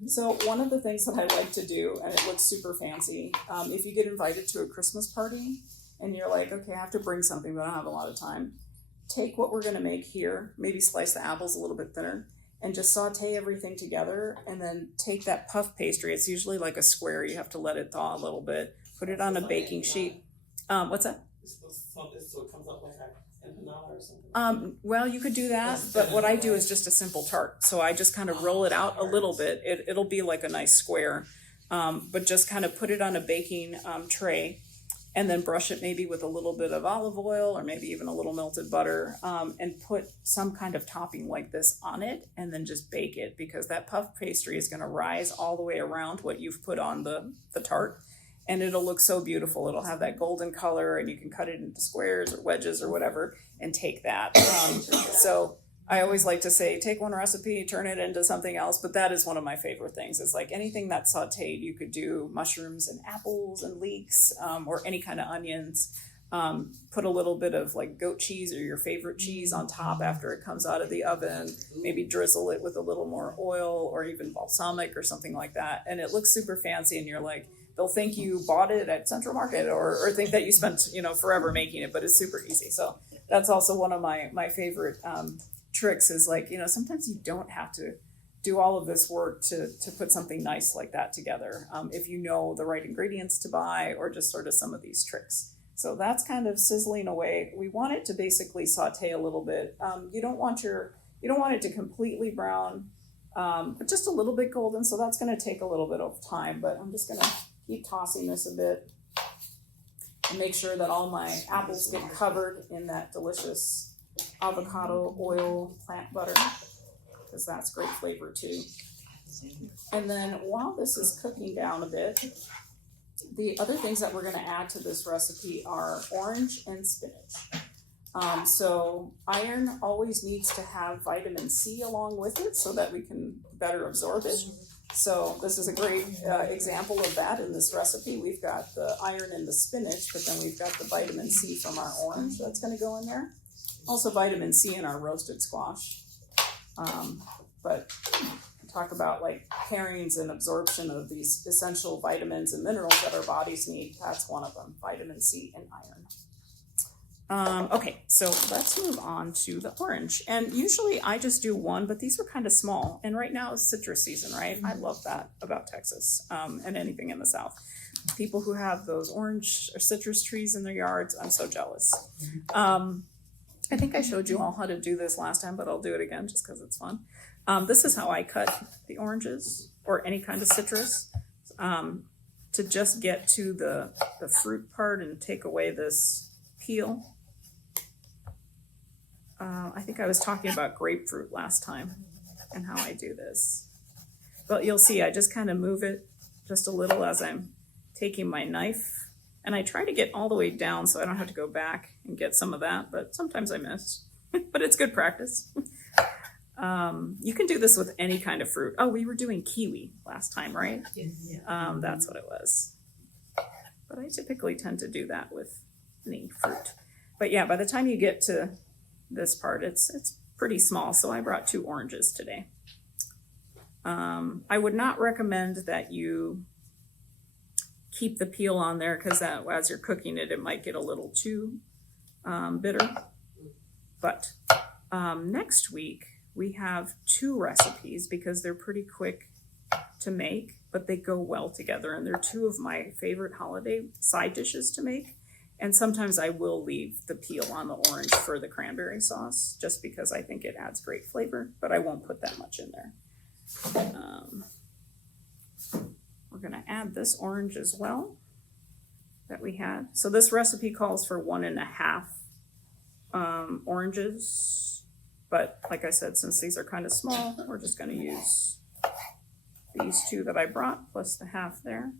So one of the things that I like to do, and it looks super fancy, if you get invited to a Christmas party and you're like, okay, I have to bring something but I don't have a lot of time, take what we're going to make here, maybe slice the apples a little bit thinner, and just saute everything together, and then take that puff pastry. It's usually like a square. You have to let it thaw a little bit. Put it on a baking sheet. What's that? So it comes up like an empanada or something. Well, you could do that, but what I do is just a simple tart. So I just kind of roll it out a little bit. It'll be like a nice square, but just kind of put it on a baking tray, and then brush it maybe with a little bit of olive oil or maybe even a little melted butter, and put some kind of topping like this on it, and then just bake it, because that puff pastry is going to rise all the way around what you've put on the tart. And it'll look so beautiful. It'll have that golden color, and you can cut it into squares or wedges or whatever and take that. So I always like to say, take one recipe, turn it into something else. But that is one of my favorite things. It's like anything that's sauteed, you could do mushrooms and apples and leeks, or any kind of onions. Put a little bit of like goat cheese or your favorite cheese on top after it comes out of the oven. Maybe drizzle it with a little more oil or even balsamic or something like that. And it looks super fancy, and you're like, they'll think you bought it at Central Market or think that you spent, forever making it, but it's super easy. So that's also one of my favorite tricks is like, sometimes you don't have to do all of this work to put something nice like that together, if you know the right ingredients to buy, or just sort of some of these tricks. So that's kind of sizzling away. We want it to basically saute a little bit. You don't want it to completely brown, but just a little bit golden. So that's going to take a little bit of time, but I'm just going to keep tossing this a bit and make sure that all my apples get covered in that delicious avocado oil plant butter, because that's great flavor too. And then while this is cooking down a bit, the other things that we're gonna add to this recipe are orange and spinach. So iron always needs to have vitamin C along with it so that we can better absorb it. So this is a great example of that in this recipe. We've got the iron in the spinach, but then we've got the vitamin C from our orange that's gonna go in there. Also vitamin C in our roasted squash. But talk about like pairings and absorption of these essential vitamins and minerals that our bodies need. That's one of them, vitamin C and iron. Okay, so let's move on to the orange. And usually I just do one, but these were kind of small. And right now is citrus season, right? I love that about Texas and anything in the South. People who have those orange or citrus trees in their yards, I'm so jealous. I think I showed you all how to do this last time, but I'll do it again just because it's fun. This is how I cut the oranges or any kind of citrus to just get to the fruit part and take away this peel. I think I was talking about grapefruit last time and how I do this. But you'll see I just kind of move it just a little as I'm taking my knife. And I try to get all the way down so I don't have to go back and get some of that, but sometimes I miss. But it's good practice. You can do this with any kind of fruit. Oh, we were doing kiwi last time, right? That's what it was. But I typically tend to do that with any fruit. But yeah, by the time you get to this part, it's pretty small. So I brought 2 oranges today. I would not recommend that you keep the peel on there because that as you're cooking it, it might get a little too bitter. But next week we have 2 recipes because they're pretty quick to make, but they go well together. And they're 2 of my favorite holiday side dishes to make. And sometimes I will leave the peel on the orange for the cranberry sauce just because I think it adds great flavor, but I won't put that much in there. We're gonna add this orange as well that we had. So this recipe calls for 1.5 oranges, but like I said, since these are kind of small, we're just gonna use these 2 that I brought plus the half there.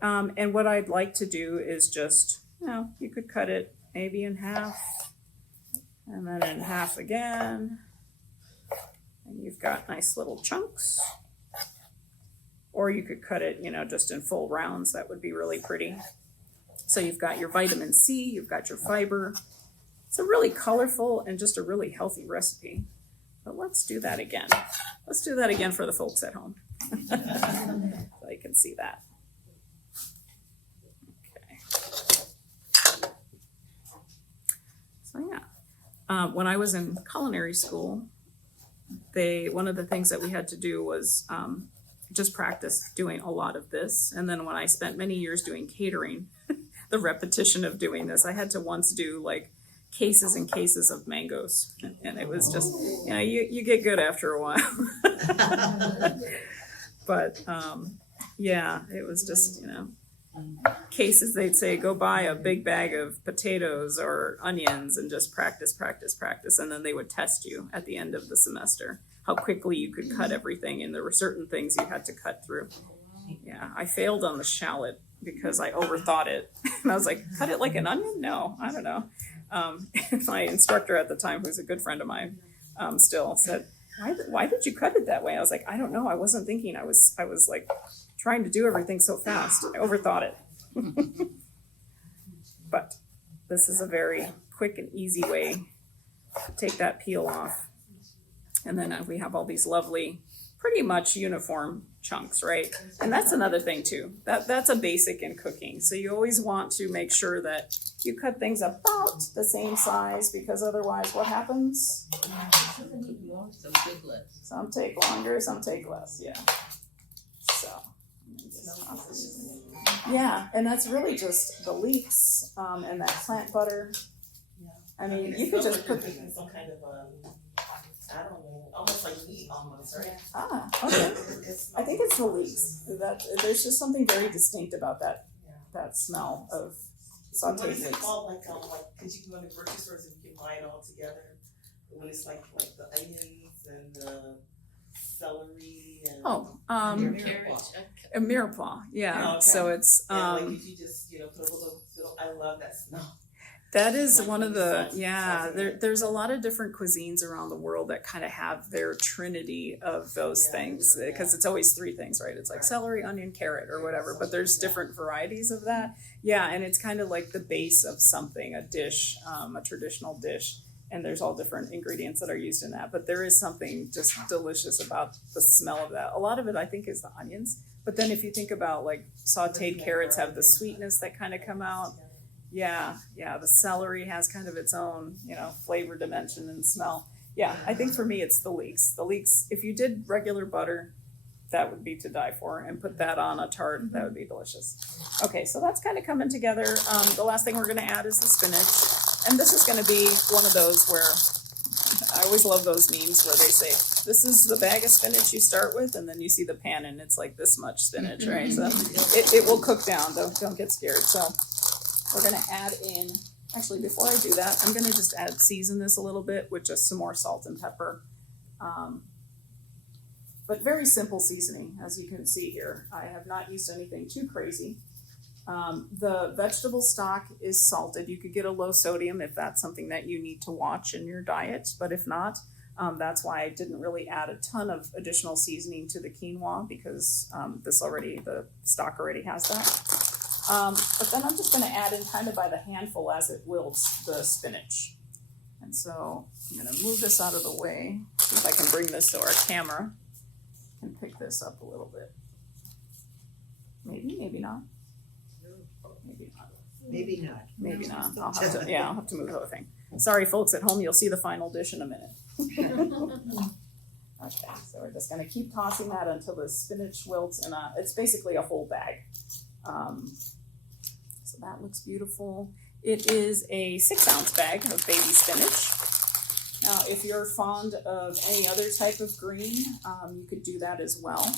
And what I'd like to do is just, you could cut it maybe in half and then in half again. And you've got nice little chunks. Or you could cut it, just in full rounds. That would be really pretty. So you've got your vitamin C, you've got your fiber. It's a really colorful and just a really healthy recipe. But let's do that again. Let's do that again for the folks at home. So you can see that. When I was in culinary school, one of the things that we had to do was just practice doing a lot of this. And then when I spent many years doing catering, the repetition of doing this, I had to once do like cases and cases of mangoes. And it was just, you get good after a while. But it was just, cases, they'd say, go buy a big bag of potatoes or onions and just practice. And then they would test you at the end of the semester, how quickly you could cut everything. And there were certain things you had to cut through. Yeah, I failed on the shallot because I overthought it. And I was like, cut it like an onion? No, I don't know. My instructor at the time, who's a good friend of mine, still said, why did you cut it that way? I was like, I don't know. I wasn't thinking. I was like trying to do everything so fast. I overthought it. But this is a very quick and easy way to take that peel off. And then we have all these lovely, pretty much uniform chunks, right? And that's another thing too. That's a basic in cooking. So you always want to make sure that you cut things about the same size, because otherwise what happens? Some take longer, some take less, yeah. So, yeah, and that's really just the leeks and that plant butter. I mean, you could just put some kind of I don't know, almost like meat almost, right? Okay. I think it's the leeks. There's just something very distinct about that smell of What sauteed is it leeks. called? Like, cause you can go to grocery stores and you can buy it all together. When it's like the onions and the celery and. Oh, Carrots. a mirepoix, yeah, Oh, okay. so it's, And like if you just, put a little, I love that smell. that is Like one of really the, salty, yeah, salty. there's a lot of different cuisines around the world that kind of have their trinity of those Yeah, things, because it's always three things, right? It's like Right. celery, onion, carrot, or whatever, but there's Yeah. different varieties of that. Yeah, and it's kind of like the base of something, a dish, a traditional dish, and there's all different ingredients that are used in that, but there is something just delicious about the smell of that. A lot of it, I think, is the onions, but then if you think about like sauteed carrots have the sweetness that kind of come out. Yeah, the celery has kind of its own, flavor dimension and smell. Yeah, I think for me it's the leeks. The leeks, if you did regular butter, that would be to die for, and put that on a tart, that would be delicious. Okay, so that's kind of coming together. The last thing we're gonna add is the spinach. And this is gonna be one of those where, I always love those memes where they say, this is the bag of spinach you start with, and then you see the pan and it's like this much spinach, right? So it will cook down, don't get scared. So we're gonna add in, actually before I do that, I'm gonna just season this a little bit with just some more salt and pepper. But very simple seasoning, as you can see here. I have not used anything too crazy. The vegetable stock is salted. You could get a low sodium if that's something that you need to watch in your diet, but if not, that's why I didn't really add a ton of additional seasoning to the quinoa, because the stock already has that. But then I'm just gonna add in kind of by the handful as it wilts the spinach. And so I'm gonna move this out of the way, see if I can bring this so our camera can pick this up a little bit. Maybe not. Maybe not. I'll have to move the whole thing. Sorry, folks at home, you'll see the final dish in a minute. Okay, so we're just gonna keep tossing that until the spinach wilts, and it's basically a whole bag. So that looks beautiful. It is a 6-ounce bag of baby spinach. Now, if you're fond of any other type of green, you could do that as well.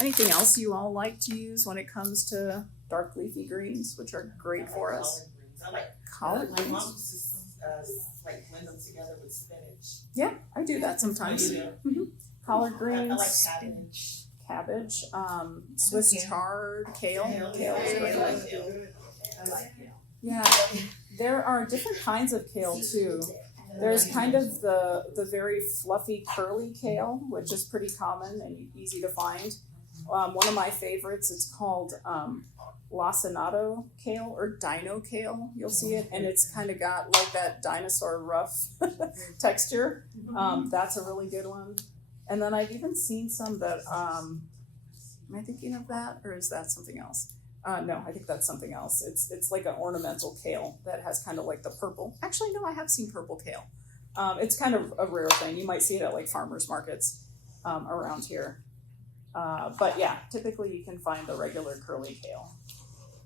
Anything else you all like to use when it comes to dark leafy greens, which are great for us? Collard My greens. mom used to blend them together with spinach. Yeah, I do that sometimes. Collard I greens, like cabbage. Swiss chard, kale. Kale is great. I like kale. Yeah, there are different kinds of kale too. There's kind of the very fluffy curly kale, which is pretty common and easy to find. One of my favorites, it's called lacinato kale or dino kale. You'll see it, and it's kind of got like that dinosaur rough texture. That's a really good one. And then I've even seen some that, am I thinking of that, or is that something else? No, I think that's something else. It's like an ornamental kale that has kind of like the purple. Actually, no, I have seen purple kale. It's kind of a rare thing. You might see it at like farmers markets around here. But yeah, typically you can find the regular curly kale.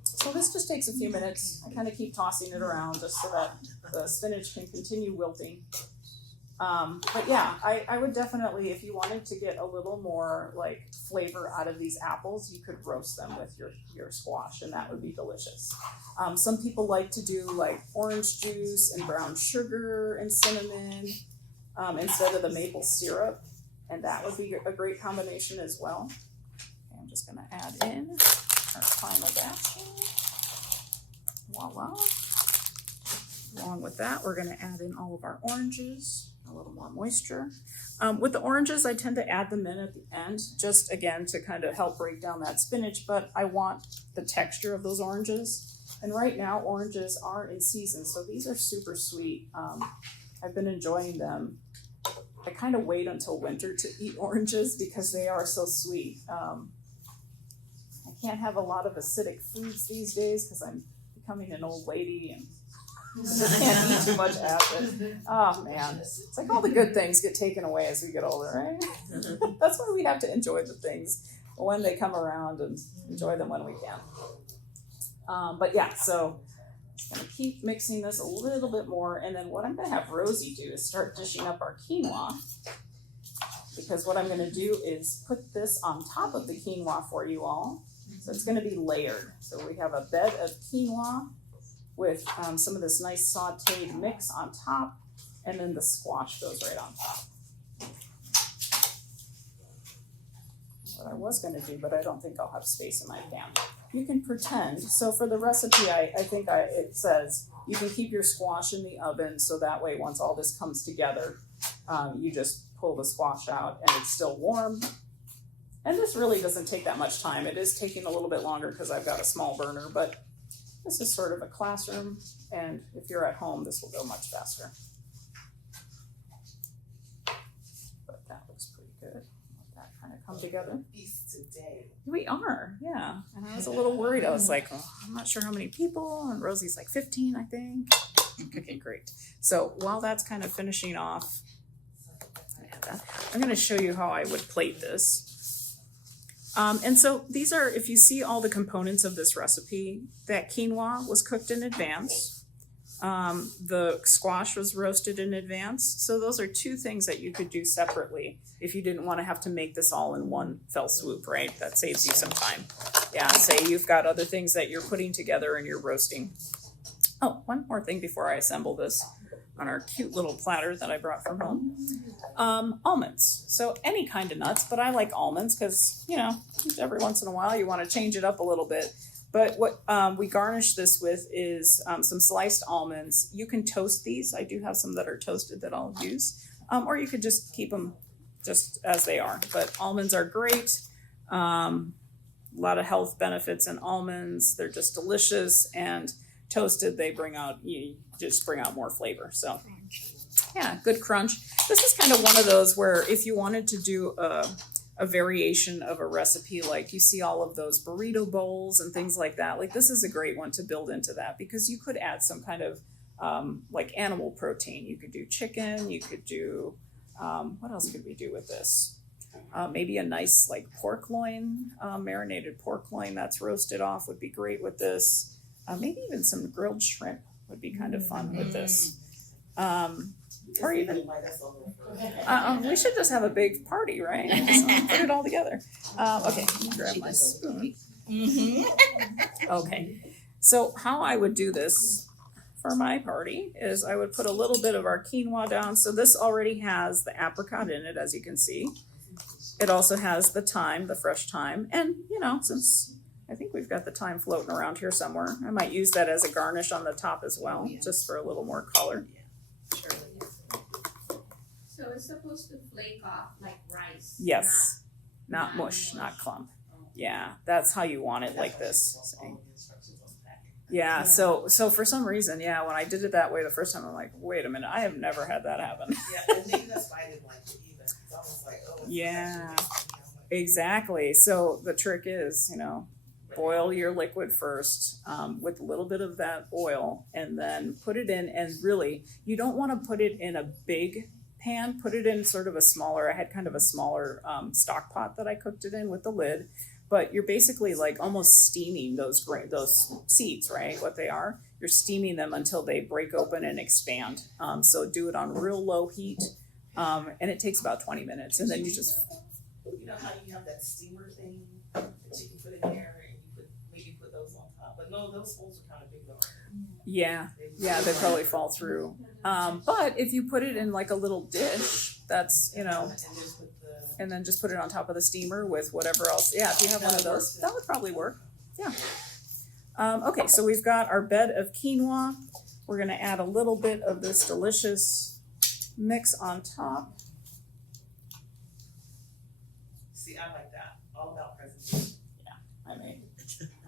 So this just takes a few minutes. I kind of keep tossing it around just so that the spinach can continue wilting. But yeah, I would definitely, if you wanted to get a little more like flavor out of these apples, you could roast them with your squash, and that would be delicious. Some people like to do like orange juice and brown sugar and cinnamon instead of the maple syrup, and that would be a great combination as well. Okay, I'm just gonna add in our final batch. Voila. Along with that, we're gonna add in all of our oranges, a little more moisture. With the oranges, I tend to add them in at the end, just again to kind of help break down that spinach, but I want the texture of those oranges. And right now, oranges aren't in season, so these are super sweet. I've been enjoying them. I kind of wait until winter to eat oranges because they are so sweet. I can't have a lot of acidic foods these days because I'm becoming an old lady and can't eat too much acid. Oh man, it's like all the good things get taken away as we get older, right? That's why we have to enjoy the things when they come around and enjoy them when we can. But yeah, so I'm gonna keep mixing this a little bit more, and then what I'm gonna have Rosie do is start dishing up our quinoa, because what I'm gonna do is put this on top of the quinoa for you all. So it's gonna be layered. So we have a bed of quinoa, with some of this nice sauteed mix on top, and then the squash goes right on top. What I was gonna do, but I don't think I'll have space in my pan. You can pretend, so for the recipe, I think it says you can keep your squash in the oven, so that way once all this comes together, you just pull the squash out and it's still warm. And this really doesn't take that much time. It is taking a little bit longer because I've got a small burner, but this is sort of a classroom, and if you're at home, this will go much faster. But that looks pretty good. Let that kind of come together. Feast today. We are, yeah. And I was a little worried. I was like, oh, I'm not sure how many people, and Rosie's like 15, I think. Okay, great. So while that's kind of finishing off, I'm going to show you how I would plate this. And so these are, if you see all the components of this recipe, that quinoa was cooked in advance. The squash was roasted in advance. So those are two things that you could do separately if you didn't want to have to make this all in one fell swoop, right? That saves you some time. Yeah, say you've got other things that you're putting together and you're roasting. Oh, one more thing before I assemble this on our cute little platter that I brought from home. Almonds. So any kind of nuts, but I like almonds because, you know, every once in a while you want to change it up a little bit. But what we garnish this with is some sliced almonds. You can toast these. I do have some that are toasted that I'll use. Or you could just keep them just as they are. But almonds are great. A lot of health benefits in almonds. They're just delicious, and toasted, they bring out more flavor. So yeah, good crunch. This is kind of one of those where if you wanted to do a variation of a recipe, like you see all of those burrito bowls and things like that, like this is a great one to build into that, because you could add some kind of like animal protein. You could do chicken, you could do, what else could we do with this? Maybe a nice like pork loin, marinated pork loin that's roasted off would be great with this. Maybe even some grilled shrimp would be kind of fun with this. Or even, we should just have a big party, right? So put it all together. Okay, let me grab my spoon. Okay, so how I would do this for my party is I would put a little bit of our quinoa down. So this already has the apricot in it, as you can see. It also has the thyme, the fresh thyme. And, you know, since I think we've got the thyme floating around here somewhere, I might use that as a garnish on the top as well, just for a little more color. So it's supposed to flake off like rice? Yes, not mush, not clump. Yeah, that's how you want it, like this. Yeah, so for some reason, yeah, when I did it that way the first time, I'm like, wait a minute, I have never had that happen. Yeah, and maybe that's why I didn't like it either. It's almost like, oh, Yeah, exactly. So the trick is, you know, boil your liquid first with a little bit of that oil, and then put it in. And really, you don't want to put it in a big pan. Put it in sort of a smaller, I had kind of a smaller stock pot that I cooked it in with the lid. But you're basically like almost steaming those seeds, right? What they are. You're steaming them until they break open and expand. So do it on real low heat. And it takes about 20 minutes. And then you just... You know how you have that steamer thing that you can put in there? Put those on top, but no, those holes are kind of big though. Yeah, they probably fall through. But if you put it in like a little dish, that's, you know, and then just put it on top of the steamer with whatever else. Yeah, if you have one of those, that would probably work. Yeah. Okay, so we've got our bed of quinoa. We're gonna add a little bit of this delicious mix on top. See, I like that. All about presentation.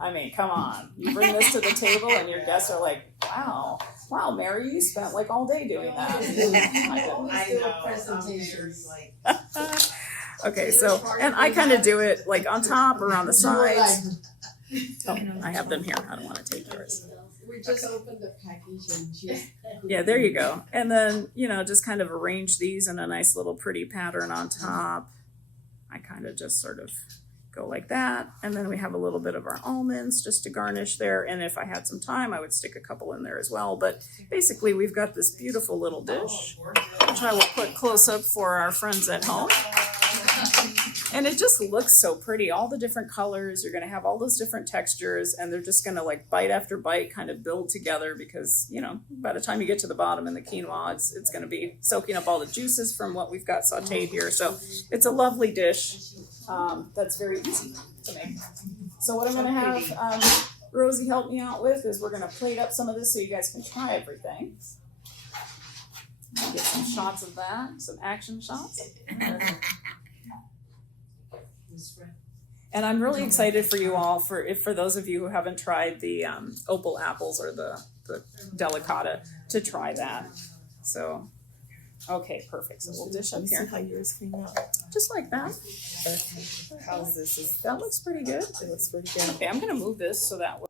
I mean, come on. You bring this to the table and your guests are like, wow, Mary, you spent like all day doing that. I know. Presentations. Okay, so, and I kind of do it like on top or on the sides. Oh, I have them here. I don't want to take yours. We just opened the package and just... Yeah, there you go. And then, you know, just kind of arrange these in a nice little pretty pattern on top. I kind of just sort of go like that. And then we have a little bit of our almonds just to garnish there. And if I had some time, I would stick a couple in there as well. But basically, we've got this beautiful little dish, which I will put close up for our friends at home. And it just looks so pretty. All the different colors, you're gonna have all those different textures, and they're just gonna like bite after bite kind of build together because, you know, by the time you get to the bottom in the quinoa, it's gonna be soaking up all the juices from what we've got sauteed here. So it's a lovely dish that's very easy to make. So what I'm gonna have Rosie help me out with is we're gonna plate up some of this so you guys can try everything. Get some shots of that, some action shots. And I'm really excited for you all, for those of you who haven't tried the opal apples or the delicata, to try that. So, okay, perfect. So we'll dish up here. How yours came out. Just like that. How's this? That looks pretty good. It looks pretty good. Okay, I'm gonna move this so that way